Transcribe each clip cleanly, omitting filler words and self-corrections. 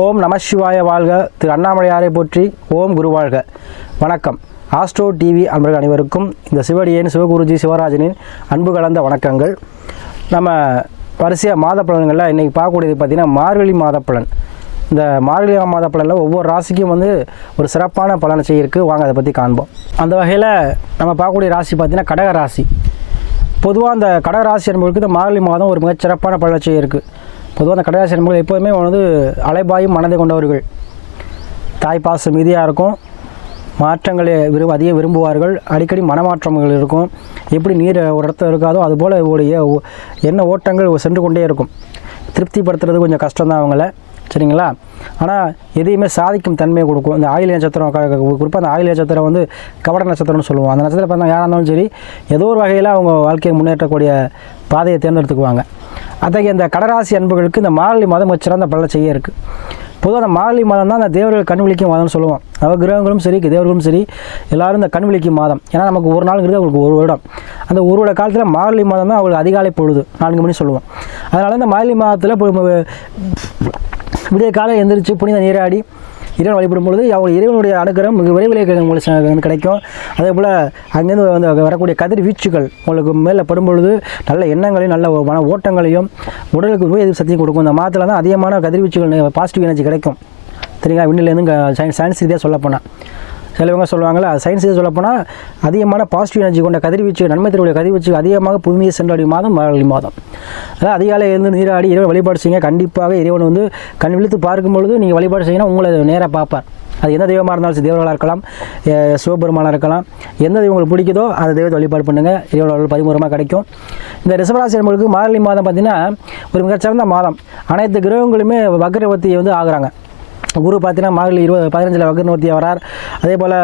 ஓம் நம சிவாய வாழ்க. திரு அண்ணாமலையாரை போற்றி. ஓம் குரு வாழ்க. வணக்கம். ஆஸ்ட்ரோ டிவி அன்பர்கள் அனைவருக்கும் இந்த சிவடியன் சிவகுருஜி சிவராஜனின் அன்பு கலந்த வணக்கங்கள். நம்ம வரிசையாக மாத பலன்களில் இன்றைக்கி பார்க்கக்கூடியது பார்த்திங்கன்னா மார்கழி மாத பலன். இந்த மார்கழி மாத பலனில் ஒவ்வொரு ராசிக்கும் ஒரு சிறப்பான பலனை செய்யிருக்கு. வாங்க அதை பற்றி காண்போம். அந்த வகையில் நம்ம பார்க்கக்கூடிய ராசி பார்த்திங்கன்னா கடக ராசி. பொதுவாக அந்த கடக ராசி என்பவருக்கு இந்த மார்கழி மாதம் ஒரு மிகச்சிறப்பான பலனை செய்யிருக்கு. பொதுவாக அந்த கடகராசி என்பவர்கள் எப்போதுமே அலைபாயும் மனதை கொண்டவர்கள். தாய்ப்பாசம் மீதியாக இருக்கும். மாற்றங்களை அதிகம் விரும்புவார்கள். அடிக்கடி மனமாற்றங்கள் இருக்கும். எப்படி நீர் ஒரு இடத்துல இருக்காதோ அதுபோல் உடைய எண்ண ஓட்டங்கள் சென்று கொண்டே இருக்கும். திருப்திப்படுத்துறது கொஞ்சம் கஷ்டம்தான் அவங்கள, சரிங்களா? ஆனால் எதையுமே சாதிக்கும் தன்மையை கொடுக்கும். இந்த ஆயில நட்சத்திரம் குறிப்பாக அந்த ஆயில நட்சத்திரம் கவட நட்சத்திரம்னு சொல்லுவோம். அந்த நட்சத்திரம் பார்த்தா யாராக இருந்தாலும் சரி ஏதோ ஒரு வகையில் அவங்க வாழ்க்கையை முன்னேற்றக்கூடிய பாதையை தேர்ந்தெடுத்துக்குவாங்க. அத்தகைய இந்த கடகராசி அன்புகளுக்கு இந்த மார்கழி மாதம் சிறந்த பலனை செய்ய இருக்குது. பொதுவாக அந்த மார்கழி மாதம் தான் அந்த தேவர்கள் கண் விழிக்கும் மாதம்னு சொல்லுவோம். நவகிரகங்களும் சரி தேவர்களும் சரி எல்லாரும் இந்த கண் விழிக்கும் மாதம். ஏன்னா நமக்கு ஒரு நாளுங்கிறது அவங்களுக்கு ஒரு வருடம். அந்த ஒரு வருட காலத்தில் மார்கழி மாதம் தான் அவங்களுக்கு அதிகாலை பொழுது 4 மணி சொல்லுவோம். அதனால் இந்த மார்கழி மாதத்தில் விடிய காலை எந்திரிச்சு புனித நீராடி இறைவன் வழிபடும் பொழுது அவங்க இறைவனுடைய அனுகிரகம் மிக விரைவில் உங்களுக்கு கிடைக்கும். அதே போல் அங்கேருந்து வரக்கூடிய கதிர் வீச்சுகள் உங்களுக்கு மேலே படும் பொழுது நல்ல எண்ணங்களையும் நல்ல மன ஓட்டங்களையும் உடலுக்கு நோய் எதிர்ப்பு சக்தியும் கொடுக்கும். இந்த மாதத்தில் தான் அதிகமான கதிர்வீச்சுகள் பாசிட்டிவ் எனர்ஜி கிடைக்கும். சரிங்களா? விண்ணிலேருந்து சயின்ஸ் ரீதியாக சொல்லப்போனால் சிலவங்க சொல்லுவாங்களா, சயின்ஸ் ரீதியாக சொல்லப்போனால் அதிகமான பாசிட்டிவ் எனர்ஜி கொண்ட கதிர்வீச்சு நன்மை தருடைய கதிர்வீச்சு அதிகமாக பூமியை சென்றடையும் மாதம் மார்கழி மாதம். அதாவது அதிகாலை இருந்து நீராடி இறைவன் வழிபாடு செய்யுங்க. கண்டிப்பாக இறைவன் கண் விழித்து பார்க்கும் பொழுது நீங்கள் வழிபாடு செய்யணும். உங்களை நேராக பார்ப்பார். அது எந்த தெய்வமாக இருந்தாலும் சரி, தேவர்களாக இருக்கலாம், சிவபெருமானாக இருக்கலாம், எந்த தெய்வம் உங்களுக்கு பிடிக்குதோ அந்த தெய்வத்தை வழிபாடு பண்ணுங்கள். இறைவனோட பரிமுறமாக கிடைக்கும். இந்த ரிஷபராசி என்பவர்களுக்கு மார்கழி மாதம் பார்த்திங்கன்னா ஒரு மிகச்சிறந்த மாதம். அனைத்து கிரகங்களுமே வக்ரவர்த்தி ஆகுறாங்க. குரு பார்த்தீங்கன்னா மார்கழி 15 வக்ர வரார். அதே போல்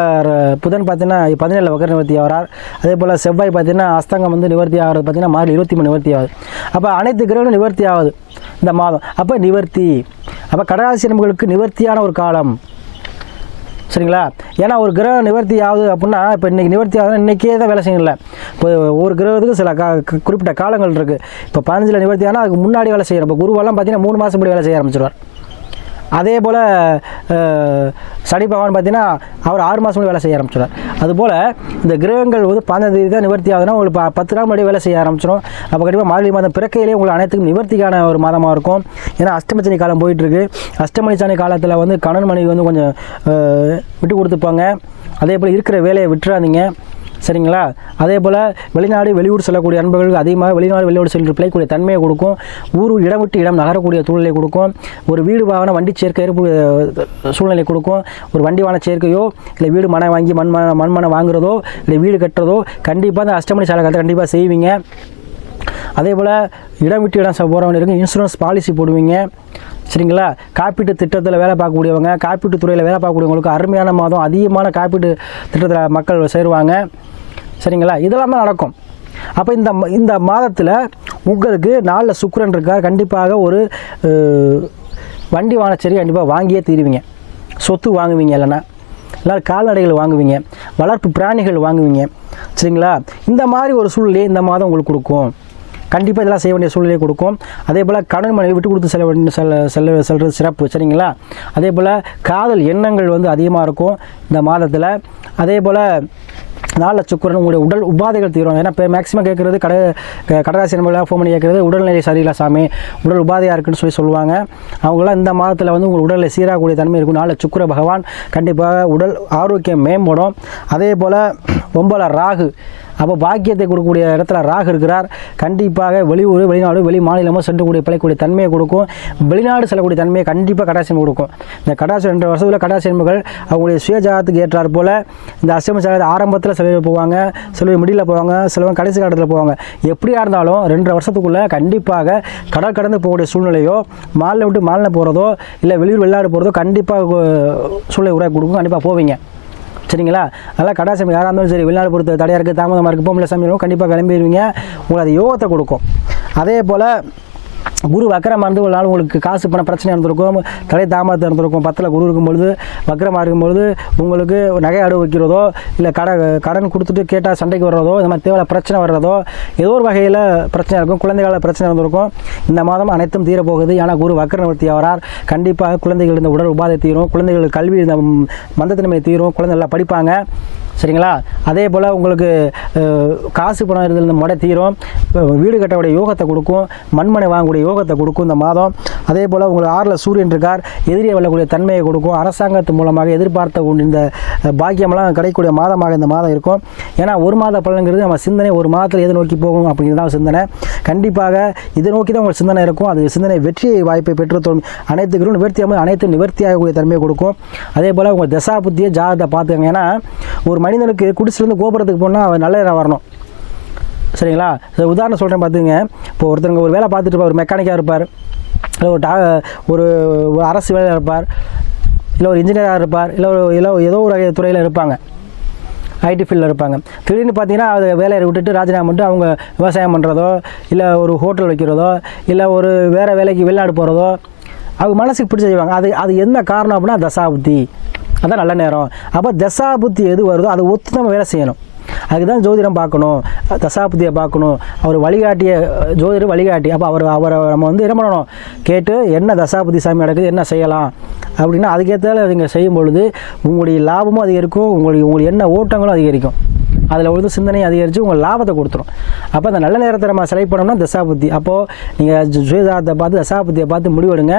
புதன் பார்த்தீங்கன்னா 17 வக்ர நிவர்த்தி வரார். அதே போல் செவ்வாய் பார்த்தீங்கன்னா அஸ்தங்கம் நிவர்த்தி ஆகிறது பார்த்தீங்கன்னா மார்கழி 23 நிவர்த்தி ஆகுது. அப்போ அனைத்து கிரகங்களும் நிவர்த்தி ஆகுது இந்த மாதம். அப்போ நிவர்த்தி, அப்போ கடகராசி நண்பர்களுக்கு நிவர்த்தியான ஒரு காலம், சரிங்களா? ஏன்னா ஒரு கிரகம் நிவர்த்தி ஆகுது அப்படின்னா இப்போ இன்றைக்கி நிவர்த்தி ஆகுதுன்னா இன்றைக்கே தான் வேலை செய்யல. இப்போ ஒரு கிரகத்துக்கு சில குறிப்பிட்ட காலங்கள் இருக்குது. இப்போ 15 நிவர்த்தி ஆனால் அதுக்கு முன்னாடி வேலை செய்யணும். இப்போ குருவெல்லாம் பார்த்தீங்கன்னா 3 மாதம் முன்னாடி வேலை செய்ய ஆரம்பிச்சிடுவார். அதே போல் சனி பகவான் பார்த்தீங்கன்னா அவர் 6 மாதம் வேலை செய்ய ஆரம்பிச்சிடுவார். அதுபோல் இந்த கிரகங்கள் 15 தேதி தான் நிவர்த்தி ஆகுதுன்னா உங்களுக்கு 10 நாள் முன்னாடி வேலை செய்ய ஆரம்பிச்சிடும். அப்போ கண்டிப்பாக மார்கழி மாதம் பிறக்கையிலேயே உங்களுக்கு அனைத்துக்கும் நிவர்த்திக்கான ஒரு மாதமாக இருக்கும். ஏன்னா அஷ்டமச்சனி காலம் போயிட்டுருக்கு. அஷ்டமச்சனி காலத்தில் கணவன் மனைவி கொஞ்சம் விட்டு கொடுத்துப்பாங்க. அதே போல் இருக்கிற வேலையை விட்டுறாதீங்க, சரிங்களா? அதே போல் வெளிநாடு வெளியூர் செல்லக்கூடிய அன்பர்களுக்கு அதிகமாக வெளிநாடு வெளியூர் சென்று பிழைக்கூடிய தன்மையை கொடுக்கும். இடம் விட்டு இடம் நகரக்கூடிய சூழ்நிலை கொடுக்கும். ஒரு வீடு வாகனம் வண்டி சேர்க்கை சூழ்நிலை கொடுக்கும். ஒரு வண்டி வாகன சேர்க்கையோ இல்லை வீடு மனை வாங்கி மண்மனை வாங்குறதோ இல்லை வீடு கட்டுறதோ கண்டிப்பாக அந்த அஷ்டமணி சாலை காலத்தை கண்டிப்பாக செய்வீங்க. அதே போல் இடம் விட்டு இடம் போகிறவங்களுக்கு இன்சூரன்ஸ் பாலிசி போடுவீங்க, சரிங்களா? காப்பீட்டு திட்டத்தில் வேலை பார்க்கக்கூடியவங்க, காப்பீட்டு துறையில் வேலை பார்க்கக்கூடியவங்களுக்கு அருமையான மாதம். அதிகமான காப்பீட்டு திட்டத்தில் மக்கள் சேருவாங்க, சரிங்களா? இதெல்லாம் தான் நடக்கும். அப்போ இந்த மாதத்தில் உங்களுக்கு 4 சுக்கிரன் இருக்கார். கண்டிப்பாக ஒரு வண்டி வாகனச்சேரி கண்டிப்பாக வாங்கியே தீருவீங்க. சொத்து வாங்குவீங்க, இல்லைன்னா எல்லோரும் கால்நடைகள் வாங்குவீங்க, வளர்ப்பு பிராணிகள் வாங்குவீங்க, சரிங்களா? இந்த மாதிரி ஒரு சூழ்நிலையை இந்த மாதம் உங்களுக்கு கொடுக்கும். கண்டிப்பாக இதெல்லாம் செய்ய வேண்டிய சூழ்நிலையை கொடுக்கும். அதே போல் கடன் மனைவி விட்டு கொடுத்து செல்வது சிறப்பு, சரிங்களா? அதே போல் காதல் எண்ணங்கள் அதிகமாக இருக்கும் இந்த மாதத்தில். அதே போல் 4 சுக்கிரன் உங்களுடைய உடல் உபாதைகள் தீரும். ஏன்னா இப்போ மேக்ஸிமம் கேட்குறது கடகராசி நண்பர்களாக ஃபோன் பண்ணி கேட்குறது உடல்நிலை சரியில்லை சாமி, உடல் உபாதையாக இருக்குன்னு சொல்லுவாங்க. அவங்களாம் இந்த மாதத்தில் உங்கள் உடலில் சீராகக்கூடிய தன்மை இருக்கும். 4 சுக்கிர பகவான் கண்டிப்பாக உடல் ஆரோக்கியம் மேம்படும். அதே போல் 9 ராகு, அப்போ பாக்கியத்தை கொடுக்கக்கூடிய இடத்துல ராகு இருக்கிறார். கண்டிப்பாக வெளியூர் வெளிநாடு வெளி மாநிலமோ சென்றக்கூடிய பிழைக்கூடிய தன்மையை கொடுக்கும். வெளிநாடு செல்லக்கூடிய தன்மையை கண்டிப்பாக கடகராசி கொடுக்கும். இந்த கடகராசி 2 வருஷத்தில் கடகராசி என்பர்கள் அவங்களுடைய சுயஜாதத்துக்கு ஏற்றார் போல் இந்த அஷ்டம சாலை ஆரம்பத்தில் சிலர் போவாங்க, சிலர் மிடில் போவாங்க, சிலவங்க கடைசி காலத்தில் போவாங்க. எப்படியா இருந்தாலும் 2 வருஷத்துக்குள்ளே கண்டிப்பாக கடல் கடந்து போகக்கூடிய சூழ்நிலையோ மாநிலம் விட்டு மாநிலம் போகிறதோ இல்லை வெளியூர் வெளிநாடு போகிறதோ கண்டிப்பாக சூழ்நிலை உருவாக்கி கொடுக்கும். கண்டிப்பாக போவீங்க, சரிங்களா? அதனால் கடகராசி யாராக இருந்தாலும் சரி, வெளிநாடு பொறுத்த தடையாக இருக்குது, தாமதமாக இருக்குது, போகல சமையலும் கண்டிப்பாக கிளம்பிடுவீங்க. உங்களுக்கு அது யோகத்தை கொடுக்கும். அதே போல் குரு வக்கரமாக இருந்து ஒரு நாள் உங்களுக்கு காசு பண பிரச்சனை இருந்திருக்கும், தலை தாமதம் இருந்திருக்கும். 10ல் குரு இருக்கும்பொழுது வக்கரமாக இருக்கும்பொழுது உங்களுக்கு நகை அடவு வைக்கிறதோ இல்லை கடன் கொடுத்துட்டு கேட்டால் சண்டைக்கு வர்றதோ இந்த மாதிரி தேவையில்ல பிரச்சனை வர்றதோ ஏதோ ஒரு வகையில் பிரச்சனை இருக்கும். குழந்தைகள பிரச்சனை இருந்திருக்கும். இந்த மாதம் அனைத்தும் தீரப்போகுது. ஏன்னா குரு வக்கர நிவர்த்தி ஆகிறார். கண்டிப்பாக குழந்தைகள் இந்த உடல் உபாதை தீரும், குழந்தைகள் கல்வி இந்த மந்தத்தன்மை தீரும், குழந்தை நல்லா படிப்பாங்க. சரிங்களா? அதே போல் உங்களுக்கு காசு பணம் இருந்தது இந்த முடை தீரும், வீடு கட்டக்கூடிய யோகத்தை கொடுக்கும், மண்மனை வாங்கக்கூடிய யோகத்தை கொடுக்கும் இந்த மாதம். அதே போல் உங்களுக்கு 6ல் சூரியன் இருக்கார், எதிரியை வெல்லக்கூடிய தன்மையை கொடுக்கும். அரசாங்கத்து மூலமாக எதிர்பார்த்த இந்த பாக்கியமெல்லாம் கிடைக்கக்கூடிய மாதமாக இந்த மாதம் இருக்கும். ஏன்னா ஒரு மாத பலன்கிறது நம்ம சிந்தனை ஒரு மாதத்தில் எதை நோக்கி போகும் அப்படிங்கிறதான் சிந்தனை. கண்டிப்பாக இதை நோக்கி தான் உங்களுக்கு சிந்தனை இருக்கும். அது சிந்தனை வெற்றி வாய்ப்பை பெற்று தோல்வி அனைத்துக்கும் நிவர்த்தியாக அனைத்து நிவர்த்தியாகக்கூடிய தன்மையை கொடுக்கும். அதே போல் உங்கள் தசா புத்தியை ஜாதகத்தை பார்த்துக்கங்க. ஏன்னா ஒரு மனிதனுக்கு குடிசிலேருந்து கோபுரத்துக்கு போனால் அவன் நல்ல நேரம் வரணும். சரிங்களா? உதாரணம் சொல்கிறேன் பார்த்துங்க. இப்போ ஒருத்தருங்க ஒரு வேலை பார்த்துட்டு இருப்பார், ஒரு மெக்கானிக்காக இருப்பார், இல்லை ஒரு அரசு வேலையாக இருப்பார், இல்லை ஒரு இன்ஜினியராக இருப்பார், இல்லை ஏதோ ஒரு துறையில் இருப்பாங்க, ஐடி ஃபீல்டில் இருப்பாங்க. திடீர்னு பார்த்தீங்கன்னா அது வேலையை விட்டுட்டு ராஜினாமா பண்ணிட்டு அவங்க விவசாயம் பண்ணுறதோ இல்லை ஒரு ஹோட்டல் வைக்கிறதோ இல்லை ஒரு வேறு வேலைக்கு வெளிநாடு போகிறதோ அவங்க மனசுக்கு பிடிச்சி செய்வாங்க. அது என்ன காரணம் அப்படின்னா தசாபுத்தி, அதான் நல்ல நேரம். அப்போ தசாபுத்தி எது வருதோ அதை ஒத்து நம்ம வேலை செய்யணும். அதுக்கு தான் ஜோதிடம் பார்க்கணும், தசாபுத்தியை பார்க்கணும். அவர் வழிகாட்டிய ஜோதிடர் வழிகாட்டி. அப்போ அவரை நம்ம என்ன பண்ணணும், கேட்டு என்ன தசாபுத்தி சாமி நடக்குது, என்ன செய்யலாம் அப்படின்னா அதுக்கேற்ற நீங்கள் செய்யும் பொழுது உங்களுடைய லாபமும் அதிகரிக்கும், உங்களுக்கு என்ன ஓட்டங்களும் அதிகரிக்கும். அதில் வந்து சிந்தனை அதிகரித்து உங்கள் லாபத்தை கொடுத்துரும். அப்போ அந்த நல்ல நேரத்தை நம்ம செலக்ட் பண்ணோம்னா தசாபுத்தி. அப்போது நீங்கள் ஜோதிடத்தை பார்த்து தசாபுத்தியை பார்த்து முடிவெடுங்க.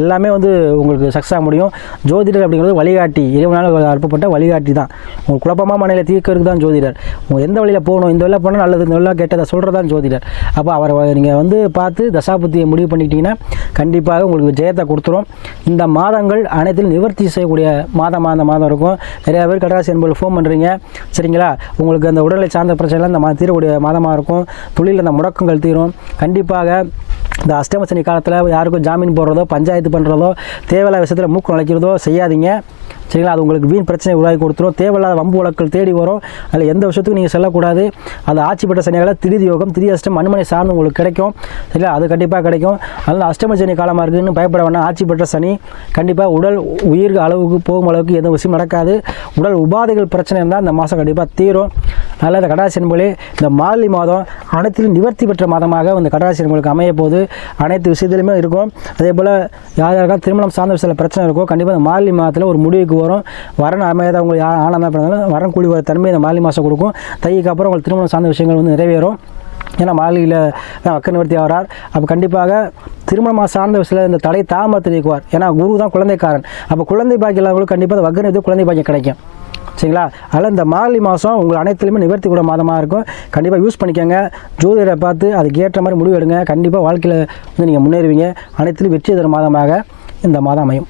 எல்லாமே வந்து உங்களுக்கு சக்ஸஸ் ஆக முடியும். ஜோதிடர் அப்படிங்கிறது வழிகாட்டி, இறைவனால் அனுப்பப்பட்ட வழிகாட்டி தான். உங்களுக்கு குழப்பமாக மனையில் தீர்க்கிறதுக்கு தான் ஜோதிடர். உங்களுக்கு எந்த வழியில் போகணும், இந்த வழியில் போனால் நல்லது, இந்த வழியில் கெட்டதை சொல்கிறது தான் ஜோதிடர். அப்போ அவரை நீங்கள் வந்து பார்த்து தசாபுத்தியை முடிவு பண்ணிட்டீங்கன்னா கண்டிப்பாக உங்களுக்கு ஜெயத்தை கொடுத்துரும். இந்த மாதங்கள் அனைத்திலும் நிவர்த்தி செய்யக்கூடிய மாதமாக அந்த மாதம் இருக்கும். நிறையா பேர் கடராசி என்பது ஃபோன் பண்ணுறீங்க. சரிங்களா? உங்களுக்கு அந்த உடலை சார்ந்த பிரச்சனைலாம் இந்த தீரக்கூடிய மாதமாக இருக்கும். தொழிலில் அந்த முடக்கங்கள் தீரும். கண்டிப்பாக இந்த அஷ்டமசனி காலத்தில் யாருக்கும் ஜாமீன் போடுறதோ பஞ்சாயத்து பண்ணுறதோ தேவையில்லாத விஷயத்தில் மூக்கு நுழைக்கிறதோ செய்யாதீங்க. சரிங்களா? அது உங்களுக்கு வீண் பிரச்சனை உருவாக்கி கொடுத்துரும். தேவையில்லாத வம்பு வழக்குகள் தேடி வரும். அதில் எந்த விஷயத்துக்கும் நீங்கள் செல்லக்கூடாது. அது ஆட்சி பெற்ற சனியால் திரிதி யோகம், திரி அஷ்டம், மண்மனை சார்ந்து உங்களுக்கு கிடைக்கும். சரிங்களா? அது கண்டிப்பாக கிடைக்கும். அதனால் அஷ்டம சனி காலமாக இருக்குதுன்னு பயப்பட வேணாம். ஆட்சி பெற்ற சனி கண்டிப்பாக உடல் உயிர் அளவுக்கு போகும் அளவுக்கு எந்த விஷயம் நடக்காது. உடல் உபாதைகள் பிரச்சனை இருந்தால் இந்த மாதம் கண்டிப்பாக தீரும். அதனால் இந்த கடராசி என்பது இந்த மார்கழி மாதம் அனைத்திலும் நிவர்த்தி பெற்ற மாதமாக இந்த கடராசி என்பதுக்கு அமைய போது அனைத்து விஷயத்திலுமே இருக்கும். அதே போல் யாருக்காவது திருமணம் சார்ந்த சில பிரச்சனை இருக்கும். கண்டிப்பாக இந்த மார்கழி மாதத்தில் ஒரு முடிவுக்கு வரும். வரன் அமையாத உங்களுக்கு ஆனந்தம் பண்ணாலும் வரன் கூடி வர தன்மை இந்த மார்கழி மாதம் கொடுக்கும். தைக்கு அப்புறம் உங்களுக்கு திருமணம் சார்ந்த விஷயங்கள் வந்து நிறைவேறும். ஏன்னா மார்கழியில் வக்கர நிவர்த்தி ஆகிறார். அப்போ கண்டிப்பாக திருமணமாக சார்ந்த விஷயத்தில் இந்த தடை தாமதத்தை நீக்குவார். ஏன்னா குரு தான் குழந்தைக்காரன். அப்போ குழந்தை பாக்கியம் இல்லாதவங்களுக்கு கண்டிப்பாக வக்கர நிவர்த்தி குழந்தை பாக்கியம் கிடைக்கும். சரிங்களா? அதில் இந்த மார்கழி மாதம் உங்கள் அனைத்துலையுமே நிவர்த்தி கூட மாதமாக இருக்கும். கண்டிப்பாக யூஸ் பண்ணிக்கோங்க. ஜோதிடரை பார்த்து அதுக்கு ஏற்ற மாதிரி முடிவு எடுங்க. கண்டிப்பாக வாழ்க்கையில் வந்து நீங்கள் முன்னேறுவீங்க. அனைத்திலும் வெற்றி தரும் மாதமாக இந்த மாதம் அமையும்.